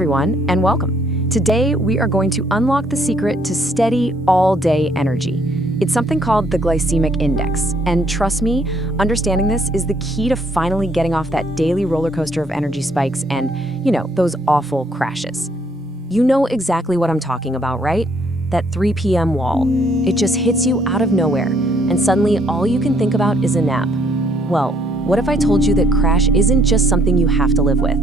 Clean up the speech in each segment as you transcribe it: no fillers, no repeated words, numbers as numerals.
everyone, and welcome. Today, we are going to unlock the secret to steady, all-day energy. It's something called the glycemic index, and trust me, understanding this is the key to finally getting off that daily roller coaster of energy spikes and, those awful crashes. You know exactly what I'm talking about, right? That 3 p.m. wall. It just hits you out of nowhere, and suddenly all you can think about is a nap. Well, what if I told you that crash isn't just something you have to live with?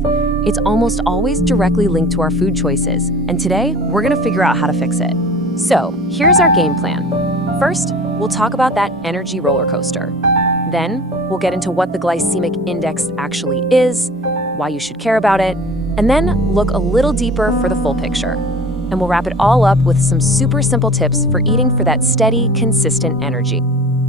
It's almost always directly linked to our food choices, and today, we're gonna figure out how to fix it. So, here's our game plan. First, we'll talk about that energy roller coaster. Then, we'll get into what the glycemic index actually is, why you should care about it, and then look a little deeper for the full picture. And we'll wrap it all up with some super simple tips for eating for that steady, consistent energy.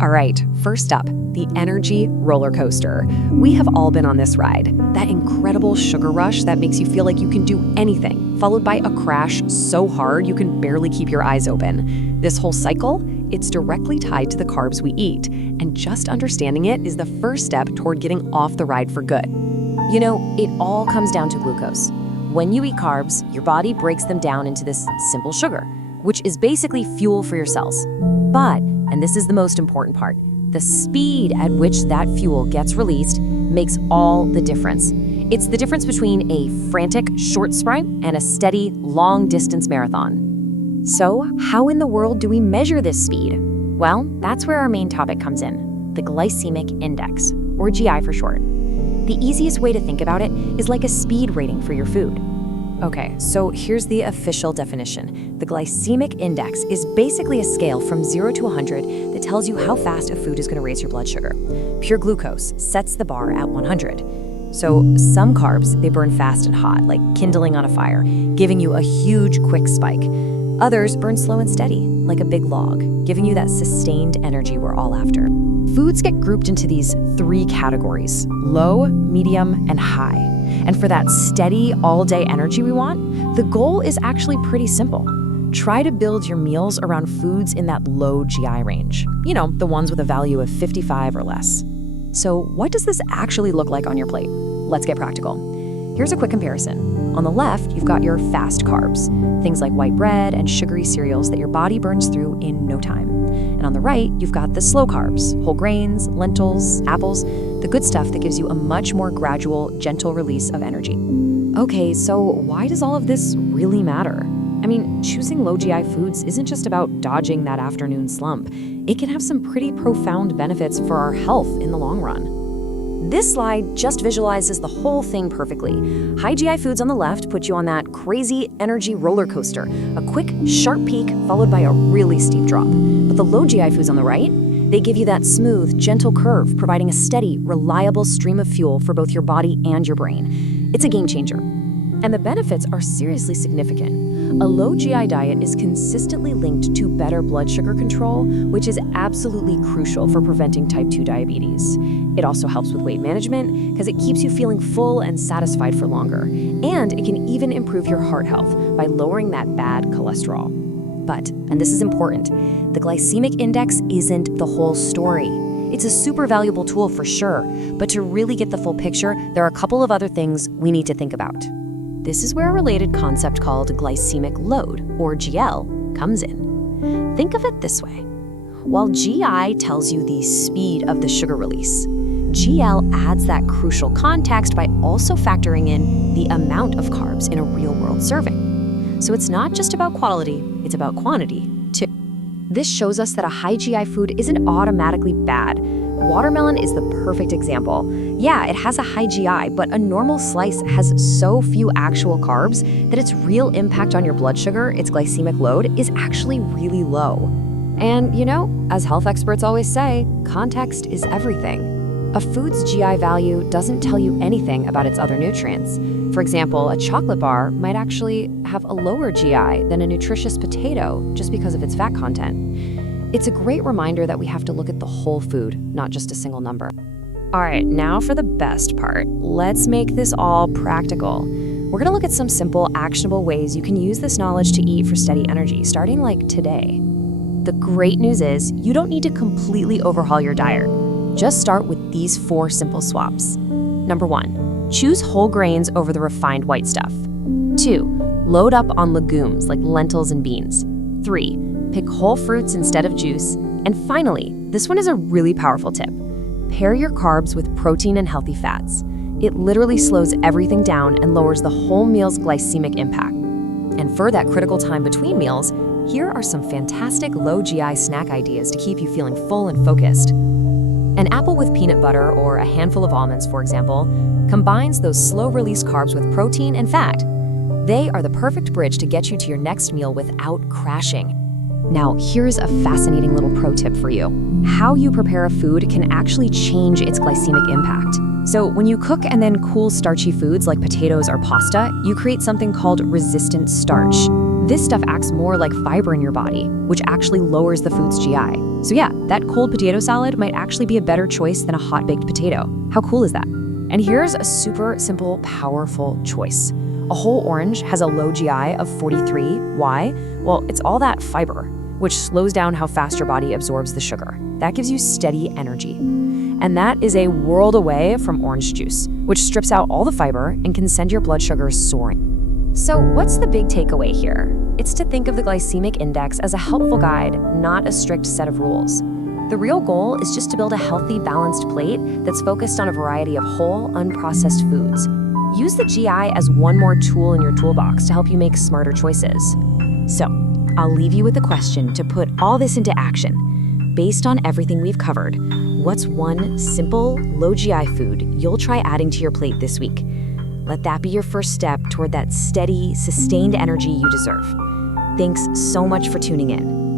All right, first up, the energy roller coaster. We have all been on this ride. That incredible sugar rush that makes you feel like you can do anything, followed by a crash so hard you can barely keep your eyes open. This whole cycle, it's directly tied to the carbs we eat, and just understanding it is the first step toward getting off the ride for good. It all comes down to glucose. When you eat carbs, your body breaks them down into this simple sugar, which is basically fuel for your cells. But, and this is the most important part, the speed at which that fuel gets released makes all the difference. It's the difference between a frantic short sprint and a steady long-distance marathon. So, how in the world do we measure this speed? Well, that's where our main topic comes in, the glycemic index, or GI for short. The easiest way to think about it is like a speed rating for your food. Okay, so here's the official definition. The glycemic index is basically a scale from 0 to 100 that tells you how fast a food is going to raise your blood sugar. Pure glucose sets the bar at 100. So some carbs, they burn fast and hot, like kindling on a fire, giving you a huge quick spike. Others burn slow and steady, like a big log, giving you that sustained energy we're all after. Foods get grouped into these 3 categories: low, medium, and high. And for that steady, all-day energy we want, the goal is actually pretty simple. Try to build your meals around foods in that low GI range. The ones with a value of 55 or less. So what does this actually look like on your plate? Let's get practical. Here's a quick comparison. On the left, you've got your fast carbs, things like white bread and sugary cereals that your body burns through in no time. And on the right, you've got the slow carbs, whole grains, lentils, apples, the good stuff that gives you a much more gradual, gentle release of energy. Okay, so why does all of this really matter? Choosing low GI foods isn't just about dodging that afternoon slump. It can have some pretty profound benefits for our health in the long run. This slide just visualizes the whole thing perfectly. High GI foods on the left put you on that crazy energy roller coaster, a quick, sharp peak followed by a really steep drop. But the low GI foods on the right, they give you that smooth, gentle curve, providing a steady, reliable stream of fuel for both your body and your brain. It's a game changer. And the benefits are seriously significant. A low GI diet is consistently linked to better blood sugar control, which is absolutely crucial for preventing type 2 diabetes. It also helps with weight management because it keeps you feeling full and satisfied for longer. And it can even improve your heart health by lowering that bad cholesterol. But, and this is important, the glycemic index isn't the whole story. It's a super valuable tool for sure, but to really get the full picture, there are a couple of other things we need to think about. This is where a related concept called glycemic load, or GL, comes in. Think of it this way. While GI tells you the speed of the sugar release, GL adds that crucial context by also factoring in the amount of carbs in a real-world serving. So it's not just about quality, it's about quantity, too. This shows us that a high GI food isn't automatically bad. Watermelon is the perfect example. Yeah, it has a high GI, but a normal slice has so few actual carbs that its real impact on your blood sugar, its glycemic load, is actually really low. And, as health experts always say, context is everything. A food's GI value doesn't tell you anything about its other nutrients. For example, a chocolate bar might actually have a lower GI than a nutritious potato just because of its fat content. It's a great reminder that we have to look at the whole food, not just a single number. All right, now for the best part. Let's make this all practical. We're gonna look at some simple, actionable ways you can use this knowledge to eat for steady energy, starting like today. The great news is you don't need to completely overhaul your diet. Just start with these 4 simple swaps. Number 1, choose whole grains over the refined white stuff. 2, 2. Load up on legumes like lentils and beans. 3. Pick whole fruits instead of juice. And finally, this one is a really powerful tip. Pair your carbs with protein and healthy fats. It literally slows everything down and lowers the whole meal's glycemic impact. And for that critical time between meals, here are some fantastic low GI snack ideas to keep you feeling full and focused. An apple with peanut butter or a handful of almonds, for example, combines those slow-release carbs with protein and fat. They are the perfect bridge to get you to your next meal without crashing. Now, here's a fascinating little pro tip for you. How you prepare a food can actually change its glycemic impact. So when you cook and then cool starchy foods like potatoes or pasta, you create something called resistant starch. This stuff acts more like fiber in your body, which actually lowers the food's GI. So yeah, that cold potato salad might actually be a better choice than a hot-baked potato. How cool is that? And here's a super simple, powerful choice. A whole orange has a low GI of 43. Why? Well, it's all that fiber, which slows down how fast your body absorbs the sugar. That gives you steady energy. And that is a world away from orange juice, which strips out all the fiber and can send your blood sugar soaring. So what's the big takeaway here? It's to think of the glycemic index as a helpful guide, not a strict set of rules. The real goal is just to build a healthy, balanced plate that's focused on a variety of whole, unprocessed foods. Use the GI as one more tool in your toolbox to help you make smarter choices. So, I'll leave you with a question to put all this into action. Based on everything we've covered, what's one simple, low GI food you'll try adding to your plate this week? Let that be your first step toward that steady, sustained energy you deserve. Thanks so much for tuning in.